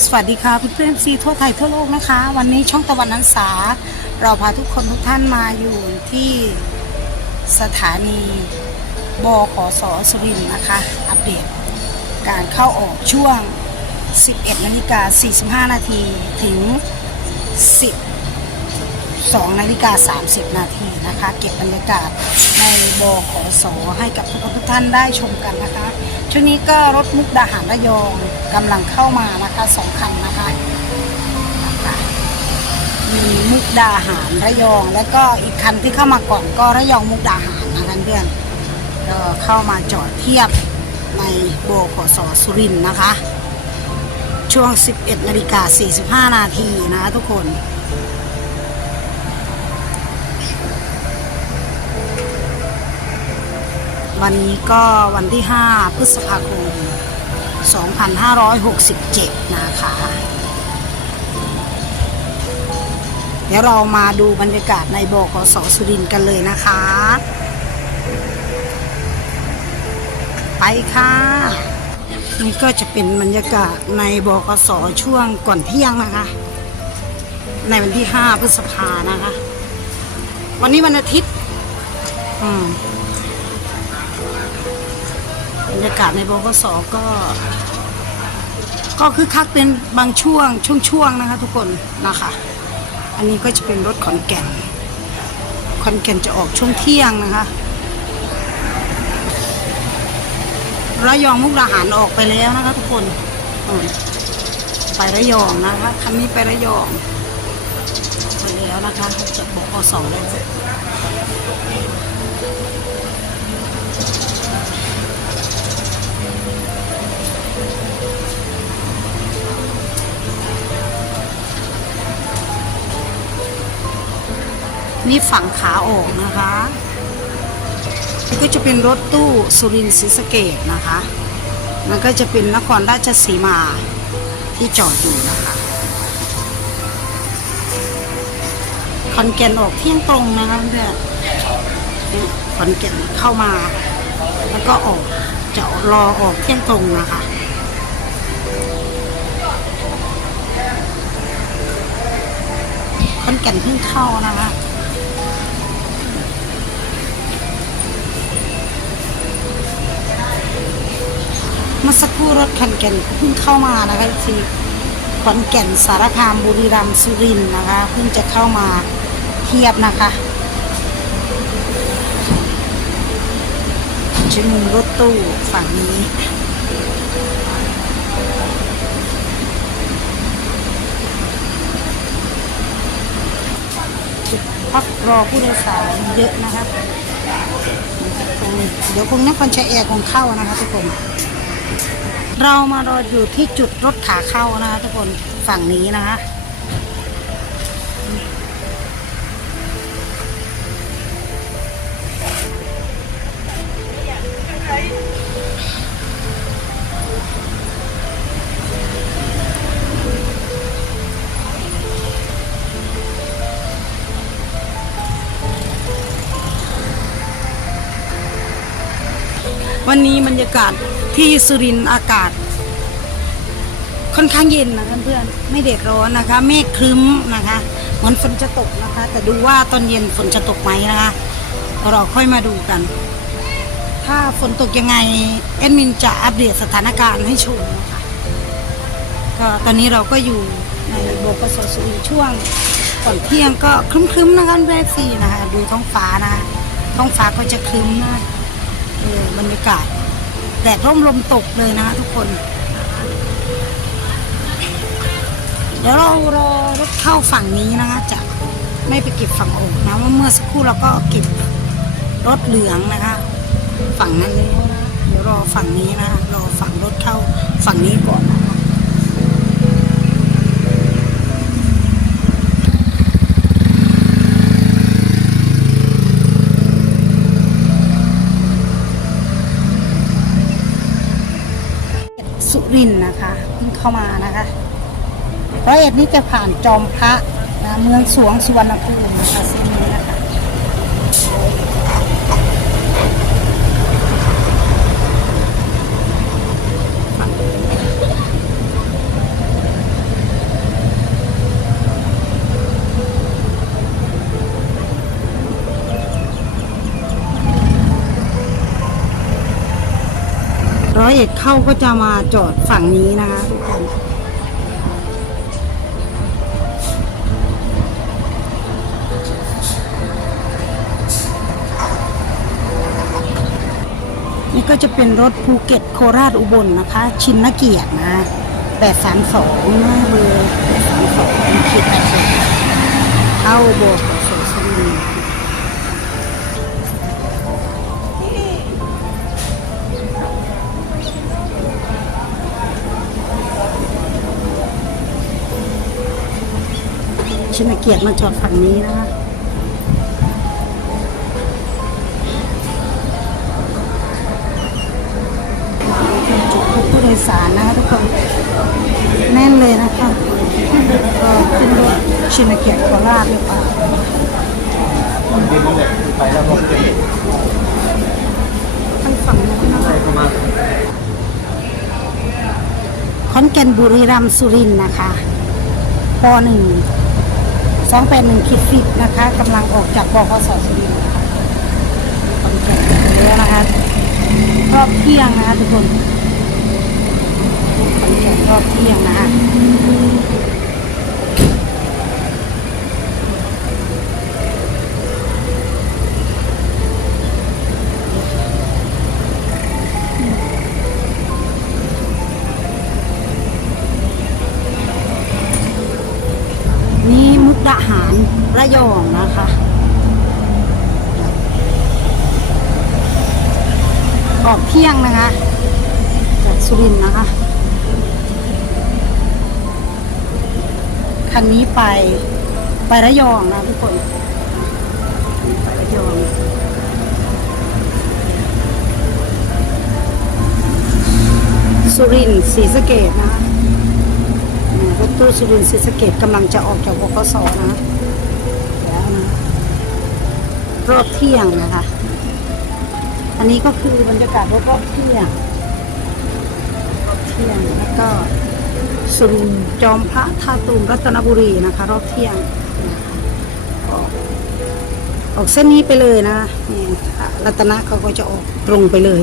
สวัสดีค่ะเพื่อนๆซีทั่วไทยทั่วโลกนะคะ วันนี้ช่องตะวันนันสา เราพาทุกคนทุกท่านมาอยู่ที่สถานีบขสสุรินทร์นะคะ อัปเดตการเข้าออกช่วง 11นาฬิกา45 นาทีถึง 12นาฬิกา30 นาทีนะคะ เก็บบรรยากาศในบขสให้กับทุกทุกท่านได้ชมกันนะคะช่วงนี้ก็รถมุกดาหารระยองกำลังเข้ามานะคะสองคันนะคะมีมุกดาหารระยอง แล้วก็อีกคันที่เข้ามาก่อนก็ระยองมุกดาหารนะคะเพื่อนก็เข้ามาจอดเทียบในโบขสสุรินนะคะ ช่วง 11นาฬิกา45 นาทีนะคะทุกคน วันนี้ก็วันที่ 5 พฤษภาคม 2567 นะคะ เดี๋ยวเรามาดูบรรยากาศในบกสสุรินทร์กันเลยนะคะ ไปค่ะนี่ก็จะเป็นบรรยากาศในบกสช่วงก่อนเที่ยงนะคะ ในวันที่ 5 พฤษภานะคะ วันนี้วันอาทิตย์ อืม บรรยากาศในบกสก็ ก็คือคักเป็นบางช่วงช่วงๆนะคะ ทุกคนนะคะ อันนี้ก็จะเป็นรถขอนแก่นขอนแก่นจะออกช่วงเที่ยงนะคะระยองมุกดาหารออกไปแล้วนะคะทุกคนไประยองนะคะคันนี้ไประยองไปแล้วนะคะจะบอกอสองแล้ว นี่ฝั่งขาออกนะคะนี่ก็จะเป็นรถตู้สุรินทร์ศรีสะเกดนะคะ มันก็จะเป็นนครราชสีมาที่จอดอยู่นะคะขอนแก่นออกเที่ยงตรงนะคะเพื่อนเนี่ยขอนแก่นเข้ามา แล้วก็ออกจะรอออกเที่ยงตรงนะคะขอนแก่นเพิ่งเข้านะคะ มื่อสักครู่รถขอนแก่นเพิ่งเข้ามานะคะทีขอนแก่นสารคามบุรีรัมย์สุรินทร์นะคะ เพิ่งจะเข้ามาเทียบนะคะจะมีรถตู้ฝั่งนี้พักรอผู้โดยสารเยอะนะคะเดี๋ยวคงนักคนชัยแอร์คงเข้านะคะทุกคน เรามารออยู่ที่จุดรถขาเข้านะคะทุกคนฝั่งนี้นะคะวันนี้บรรยากาศ ที่สุรินทร์อากาศ ค่อนข้างเย็นนะคะเพื่อนไม่เด็ดร้อนนะคะเมฆครึ้มนะคะเหมือนฝนจะตกนะคะ แต่ดูว่าตอนเย็นฝนจะตกไหมนะคะเราค่อยมาดูกัน ถ้าฝนตกยังไงแอดมินจะอัปเดตสถานการณ์ให้ชมนะคะก็ตอนนี้เราก็อยู่ในโบกสสุรินช่วงก่อนเที่ยงก็ครึ้มๆนะคะแรกสี่นะคะ ดูท้องฟ้านะคะท้องฟ้าก็จะครึ้มนะเออบรรยากาศ แดดร่มลมตกเลยนะคะทุกคน เดี๋ยวเรารอรถเข้าฝั่งนี้นะคะ จะไม่ไปเก็บฝั่งโอกนะว่าเมื่อสักครู่เราก็เก็บรถเหลืองนะคะ ฝั่งนั้นเลยเดี๋ยวรอฝั่งนี้นะคะรอฝั่งรถเข้าฝั่งนี้ก่อน กนี้จะผ่านจอมพระนะเมืองสวงสุวรรณภูมินะคะเส้นนี้นะคะร้อยเอ็ดเข้าก็จะมาจอดฝั่งนี้นะคะทุกคน นี่ก็จะเป็นรถภูเก็ตโคราชอุบลนะคะ ชินนเกียรตินะ832นะเบอร์832ขีด80เข้าโบกโสสลินชินนเกียรติมาจอดฝั่งนี้นะคะ ยสารนะคะทุกคนแน่นเลยนะคะก็ขึ้นรถชินเกียรติโคราชหรือเปล่าทางฝั่งนู้นนะคะขอนแก่นบุรีรัมย์สุรินทร์นะคะปหนึ่งสองแปดหนึ่งคิดฟิกนะคะกำลังออกจากบขสสุรินทร์นะคะขอนแก่นแล้วนะคะรอบเที่ยงนะคะทุกคน นี่มุกดาหารระยองนะคะออกเที่ยงนะคะ จากสุรินทร์นะคะคันนี้ไป ไประยองนะทุกคน ไประยองสุรินทร์ศรีสะเกดนะอืมรถ ตู้สุรินทร์ศรีสะเกดกำลังจะออกจากบกสนะแล้วนะรอบเที่ยงนะคะ อันนี้ก็คือบรรยากาศรอบๆเที่ยงรอบเที่ยงแล้วก็สุรินทร์จอมพระท่าตูมรัตนบุรีนะคะ รอบเที่ยงออกออกเส้นนี้ไปเลยนะนี่รัตนะเขาก็จะออกตรงไปเลย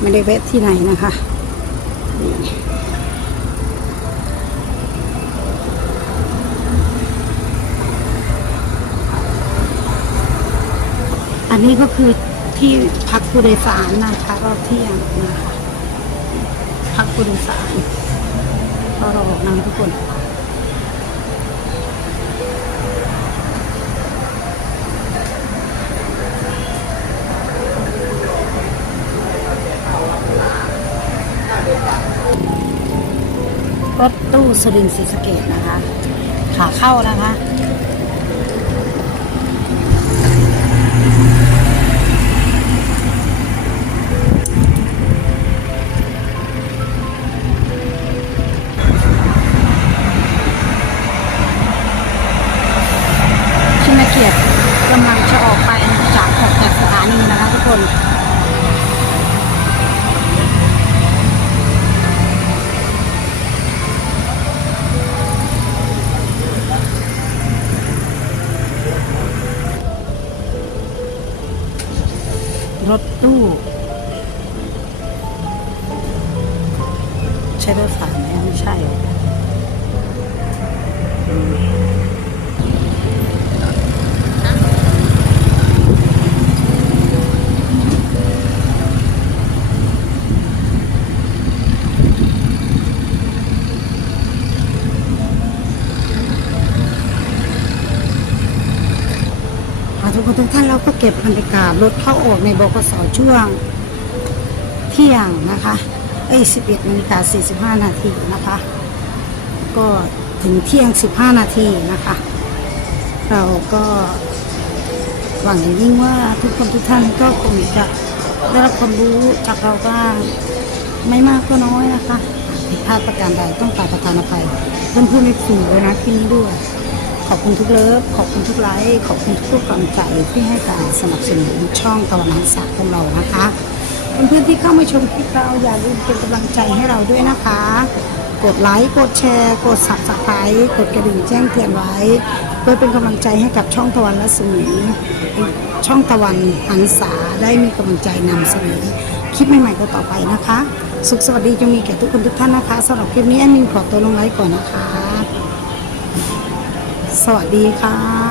ไม่ได้แวะที่ไหนนะคะนี่ อันนี้ก็คือที่พักผู้โดยสารนะคะรอบเที่ยงนะคะพักผู้โดยสารก็รอนะทุกคนรถตู้สุรินทร์ศรีสะเกดนะคะ ขาเข้านะคะ เก็เก็บบรรยากาศรถเข้าออกในบกสช่วง เที่ยงนะคะ เอ้ย 11นาฬิกา45 นาทีนะคะ ก็ถึงเที่ยง 15 นาทีนะคะ เราก็หวังอย่างยิ่งว่าทุกคนทุกท่านก็คงจะได้รับความรู้จากเราบ้างไม่มากก็น้อยนะคะผิดพลาดประการใดต้องกราบประทานอภัยเพื่อนผู้ในสื่อไว้นะที่นี้ด้วย ขอบคุณทุกเลิฟ ขอบคุณทุกไลค์ขอบคุณทุกกำลังใจที่ให้การสนับสนุนช่องตะวันหันษาของเรานะคะเพื่อนๆที่เข้ามาชมคลิปเราอย่าลืมเป็นกำลังใจให้เราด้วยนะคะ กดไลค์กดแชร์ กด subscribe กดกระดิ่งแจ้งเตือนไว้ เพื่อเป็นกำลังใจให้กับช่องตะวันและสมีช่องตะวันหันษาได้มีกำลังใจนำเสนอคลิปใหม่ๆก็ต่อไปนะคะ สุขสวัสดีจะมีแก่ทุกคนทุกท่านนะคะสำหรับคลิปนี้แอดมินขอตัวลงไลค์ก่อนนะคะ สวัสดีค่ะ